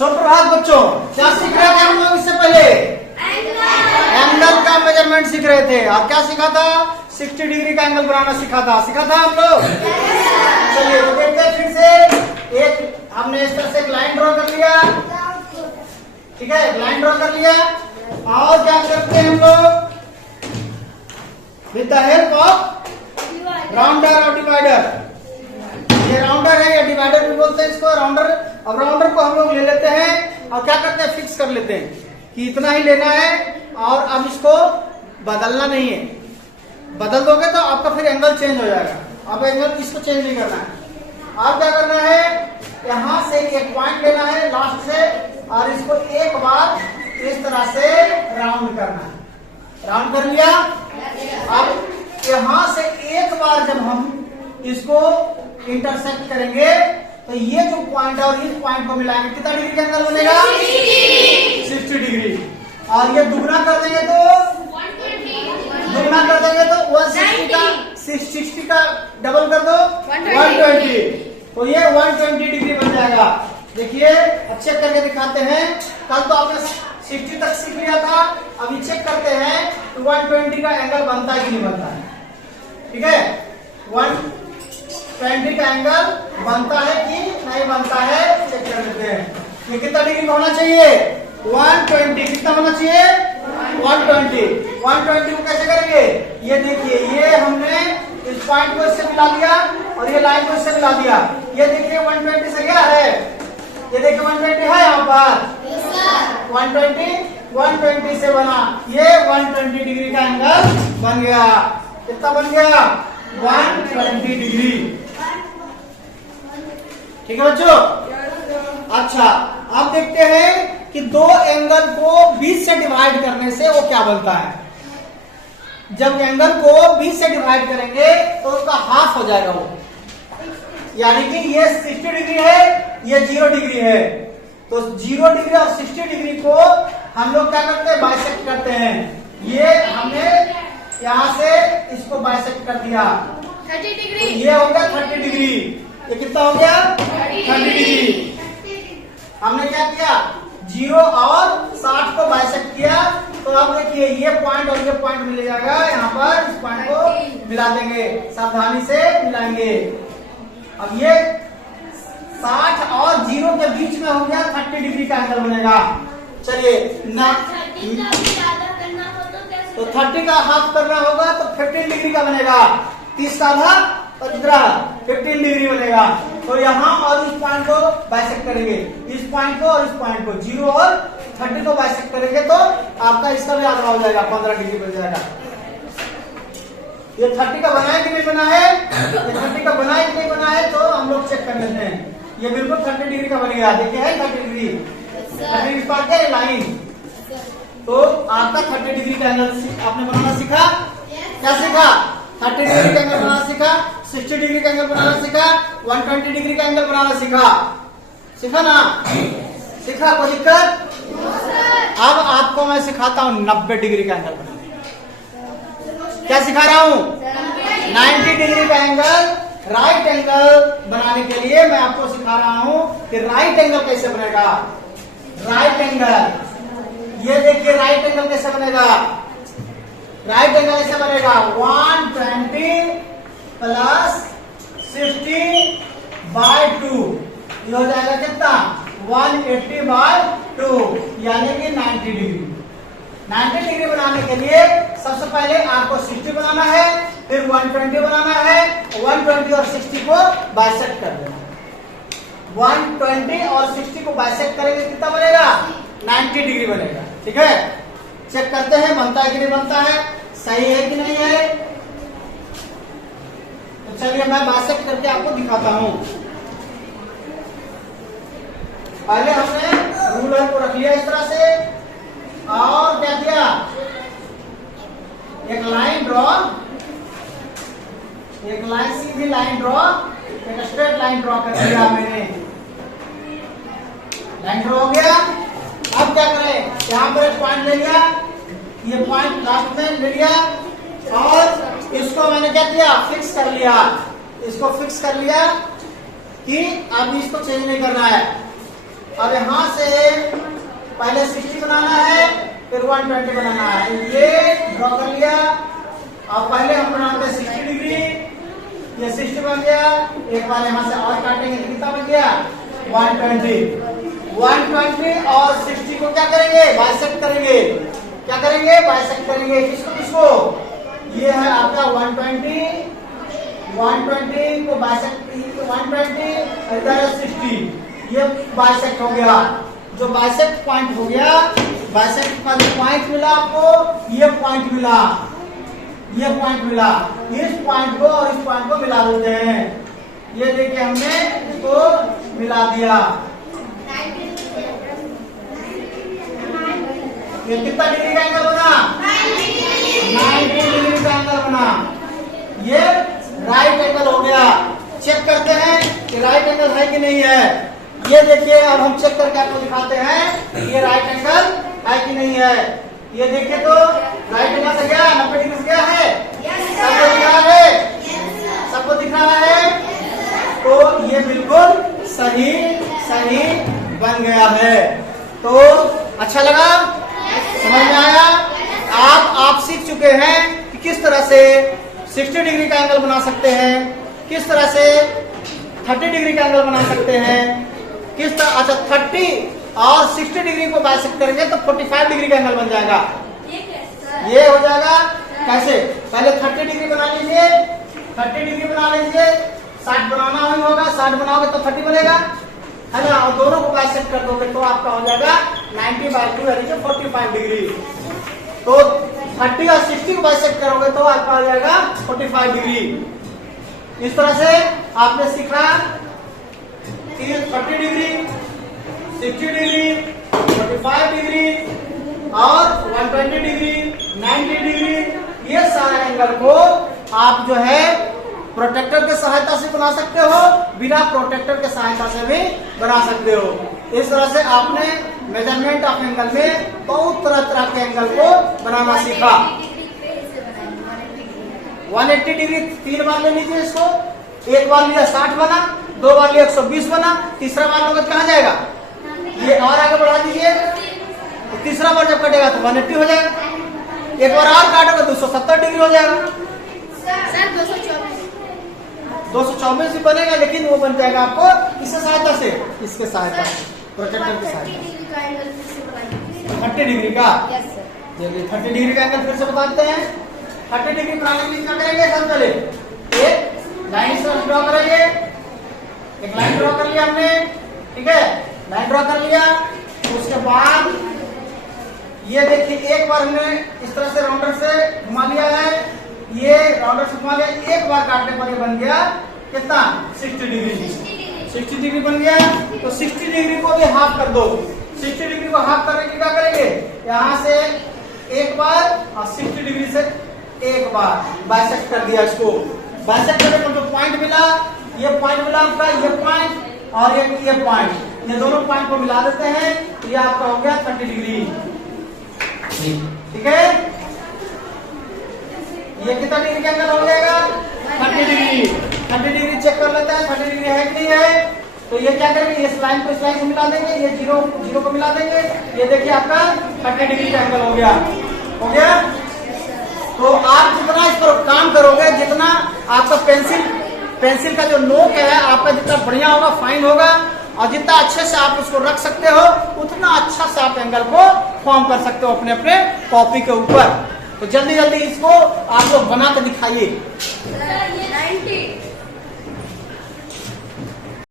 सुप्रभात बच्चों, क्या सीख रहे थे हम लोग इससे पहले? एंगल का मेजरमेंट सीख रहे थे। और क्या सीखा था? 60 डिग्री का एंगल बनाना सीखा था हम लोग। चलिए तो देखते हैं फिर से। एक हमने इस तरह से एक लाइन ड्रॉ कर लिया, ठीक है, लाइन ड्रॉ कर लिया। और क्या करते हैं हम लोग? With the help of rounder और डिवाइडर। ये राउंडर है या डिवाइडर भी बोलते हैं इसको, राउंडर। अब राउंडर को हम लोग ले लेते हैं और क्या करते हैं, फिक्स कर लेते हैं कि इतना ही लेना है और अब इसको बदलना नहीं है। बदल दोगे तो आपका फिर एंगल चेंज हो जाएगा। अब एंगल इसको चेंज नहीं करना है। अब क्या करना है, यहां से एक पॉइंट लेना है लास्ट से और इसको एक बार इस तरह से राउंड करना है। राउंड कर लिया। अब यहां से एक बार जब हम इसको इंटरसेक्ट करेंगे तो ये जो पॉइंट है और इस पॉइंट को मिलाएंगे, कितना डिग्री का एंगल बनेगा? 60 डिग्री। और ये दुगना कर देंगे तो 160 का डबल कर दो 120। तो ये 120 डिग्री बन जाएगा। देखिए चेक करके दिखाते हैं। कल तो आपने 60 तक सीख लिया था, अभी चेक करते हैं तो 120 का एंगल बनता है कि नहीं बनता है। ठीक है, 120 का एंगल बनता है कि नहीं बनता है, चेक कर लेते हैं। ये कितना डिग्री का होना चाहिए? 120। कितना होना चाहिए? 120। 120 को कैसे करेंगे? ये देखिए, ये हमने इस पॉइंट को इससे मिला दिया और ये लाइन को इससे मिला दिया। ये देखिए 120 से क्या है? ये देखिए 120 है यहाँ पर। 120 से बना, ये 120 डिग्री का एंगल बन गया। कितना बन गया? 120 डिग्री। ठीक है बच्चों? अच्छा, अब देखते हैं कि दो एंगल को 20 से डिवाइड करने से वो क्या बनता है। जब एंगल को 20 से डिवाइड करेंगे तो उसका हाफ हो जाएगा वो, यानी कि ये 60 डिग्री है, ये 0 डिग्री है। तो 0 डिग्री और 60 डिग्री को हम लोग क्या करते हैं? बाइसेक्ट करते हैं। ये हमने यहां से इसको बाइसेक्ट कर दिया, 30 डिग्री। तो ये हो गया 30 डिग्री। ये कितना हो गया? 30 डिग्री। हमने क्या किया? 0 और 60 को बाइसेक्ट किया। तो अब देखिए ये पॉइंट और ये पॉइंट मिल जाएगा। यहाँ पर इस पॉइंट को मिला देंगे, सावधानी से मिलाएंगे। अब ये 60 और 0 के बीच में हो गया 30 डिग्री का एंगल बनेगा। चलिए ना, तो 30 का हाफ करना होगा तो 15 डिग्री का बनेगा। 30 का आधा 15 डिग्री बनेगा। तो यहाँ और इस पॉइंट को बाइसेक्ट करेंगे, इस पॉइंट को और इस पॉइंट को, 0 और 30 को बाइसेक्ट करेंगे तो आपका इसका भी आधा हो जाएगा, 15 डिग्री बन जाएगा। ये 30 का बना है कि नहीं बना है? ये 30 का बना है कि नहीं बना है तो हम लोग चेक कर लेते हैं। ये बिल्कुल 30 डिग्री का बन गया। देखिए है 30 डिग्री, 30 डिग्री पर क्या है? लाइन। तो आपका 30 डिग्री का एंगल आपने बनाना सीखा। क्या सीखा? 30 डिग्री का एंगल बनाना सीखा, 60 डिग्री का एंगल बनाना सीखा, 120 डिग्री का एंगल बनाना सीखा। सीखा ना? सीखा? कोई दिक्कत? अब आपको मैं सिखाता हूँ 90 डिग्री का एंगल बनाना। क्या सिखा रहा हूँ? 90 डिग्री का एंगल, राइट एंगल बनाने के लिए मैं आपको सिखा रहा हूँ कि राइट एंगल कैसे बनेगा। राइट एंगल, ये देखिए राइट एंगल कैसे बनेगा। राइट एंगल ऐसे बनेगा 120 प्लस 60/2। ये हो जाएगा कितना? 180/2, यानी कि 90 डिग्री। 90 डिग्री बनाने के लिए सबसे पहले आपको 60 बनाना है, फिर 120 बनाना है। 120 और 60 को बाइसेक्ट कर देना। 120 और 60 को बाइसेक्ट करेंगे कितना बनेगा? 90 डिग्री बनेगा। ठीक है, चेक करते हैं बनता है कि नहीं बनता है, सही है कि नहीं है। तो चलिए मैं बाइसेक्ट करके आपको दिखाता हूं। पहले हमने रूलर को रख लिया इस तरह से और क्या किया? एक लाइन ड्रॉ, एक लाइन, सीधी लाइन ड्रॉ, एक स्ट्रेट लाइन ड्रॉ कर दिया मैंने। लाइन ड्रॉ हो गया। अब क्या करें? यहाँ पर एक पॉइंट ले लिया, ये पॉइंट लास्ट में ले लिया और इसको मैंने क्या किया? फिक्स कर लिया। इसको फिक्स कर लिया कि अब इसको चेंज नहीं करना है। अब यहाँ से पहले 60 बनाना है, फिर 120 बनाना है। ये ड्रॉ कर लिया। अब पहले हम बनाते हैं 60 डिग्री, ये 60 बन गया। एक बार यहाँ से और काटेंगे, कितना बन गया 120। 120 और 60 को क्या करेंगे, बाइसेक्ट करेंगे। क्या करेंगे, बाइसेक्ट करेंगे। किसको किसको, ये है आपका 120 को बाइसेक्ट, 120 इधर है 60, ये बाइसेक्ट हो गया। जो बाइसेक्ट पॉइंट हो गया, बाइसेक्ट का जो पॉइंट मिला आपको, ये पॉइंट मिला, ये पॉइंट मिला। इस पॉइंट को और इस पॉइंट को मिला देते हैं। ये देखिए हमने इसको मिला दिया। ये कितना डिग्री का एंगल बना, 90 डिग्री का एंगल बना। ये राइट एंगल हो गया। चेक करते हैं कि राइट एंगल है कि नहीं है। ये देखिए, अब हम चेक करके आपको दिखाते हैं ये राइट एंगल है कि नहीं है। ये देखिए तो राइट एंगल से गया, 90 डिग्री से गया है, सबको दिख रहा है, सबको दिख रहा है। तो ये बिल्कुल सही सही बन गया है। तो अच्छा लगा, समझ में आया। आप सीख चुके हैं कि किस तरह से 60 डिग्री का एंगल बना सकते हैं, किस तरह से 30 डिग्री का एंगल बना सकते हैं, किस तरह। अच्छा 30 और 60 डिग्री को बाइसेक्ट करेंगे तो 45 डिग्री का एंगल बन जाएगा। ये हो जाएगा कैसे, पहले 30 डिग्री बना लीजिए, 30 डिग्री बना लीजिए। 60 बनाना ही होगा, 60 बनाओगे तो 30 बनेगा, है ना। और दोनों को बाइसेक्ट कर दोगे तो आपका हो जाएगा 90/2 यानी कि 45 डिग्री। तो 30 और 60 को बाइसेक्ट करोगे तो आपका हो जाएगा 45 डिग्री। इस तरह से आपने सीखा कि 30 डिग्री, 60 डिग्री, 45 डिग्री और 120 डिग्री, 90 डिग्री। ये सारा एंगल को आप जो है प्रोटेक्टर के सहायता से बना सकते हो, बिना प्रोटेक्टर के सहायता से भी बना सकते हो। इस तरह से आपने मेजरमेंट ऑफ एंगल में बहुत तरह तरह के एंगल को बनाना सीखा। 180 डिग्री 3 बार ले लीजिए इसको। एक बार लिया 60 बना, 2 बार लिया 120 बना, तीसरा बार लोग कहाँ जाएगा, ये और आगे बढ़ा दीजिए। तो तीसरा बार जब कटेगा तो 180 हो जाएगा। एक बार और काटोगे 270 डिग्री हो जाएगा। 224 भी बनेगा, लेकिन वो बन जाएगा आपको इससे सहायता से, इसके सहायता से, प्रोटेक्टर की सहायता से। 30 डिग्री का, चलिए 30 डिग्री का एंगल फिर से बताते हैं। 30 डिग्री बनाने के लिए क्या करेंगे, सब पहले एक लाइन से ड्रॉ करेंगे। एक लाइन ड्रॉ कर लिया हमने, ठीक है, लाइन ड्रॉ कर लिया। उसके बाद ये देखिए एक बार हमने इस तरह से राउंडर से घुमा लिया है, ये राउंडर से घुमा लिया। एक बार काटने पर ये बन गया कितना, 60 डिग्री। 60 डिग्री बन गया। तो 60 डिग्री को भी हाफ कर दो। 60 डिग्री को हाफ करने के क्या करेंगे, यहाँ से एक बार और 60 डिग्री से एक बार बाइसेक्ट कर दिया। इसको बाइसेक्ट करने पर जो पॉइंट मिला, ये पॉइंट मिला आपका, ये पॉइंट और ये पॉइंट, ये दोनों पॉइंट को मिला देते हैं। ये आपका हो गया 30 डिग्री, ठीक है। ये कितना डिग्री का एंगल हो जाएगा, 30 डिग्री। 30 डिग्री चेक कर लेते हैं 30 डिग्री है कि नहीं है। तो ये क्या करेंगे, इस लाइन को इस लाइन से मिला देंगे, ये जीरो को मिला देंगे। ये देखिए आपका 30 डिग्री का एंगल हो गया, हो गया। तो आप जितना इस पर काम करोगे, जितना आपका पेंसिल का जो नोक है आपका जितना बढ़िया होगा, फाइन होगा, और जितना अच्छे से आप उसको रख सकते हो, उतना अच्छा से आप एंगल को फॉर्म कर सकते हो अपने अपने कॉपी के ऊपर। तो जल्दी जल्दी इसको आप लोग बना कर दिखाइए।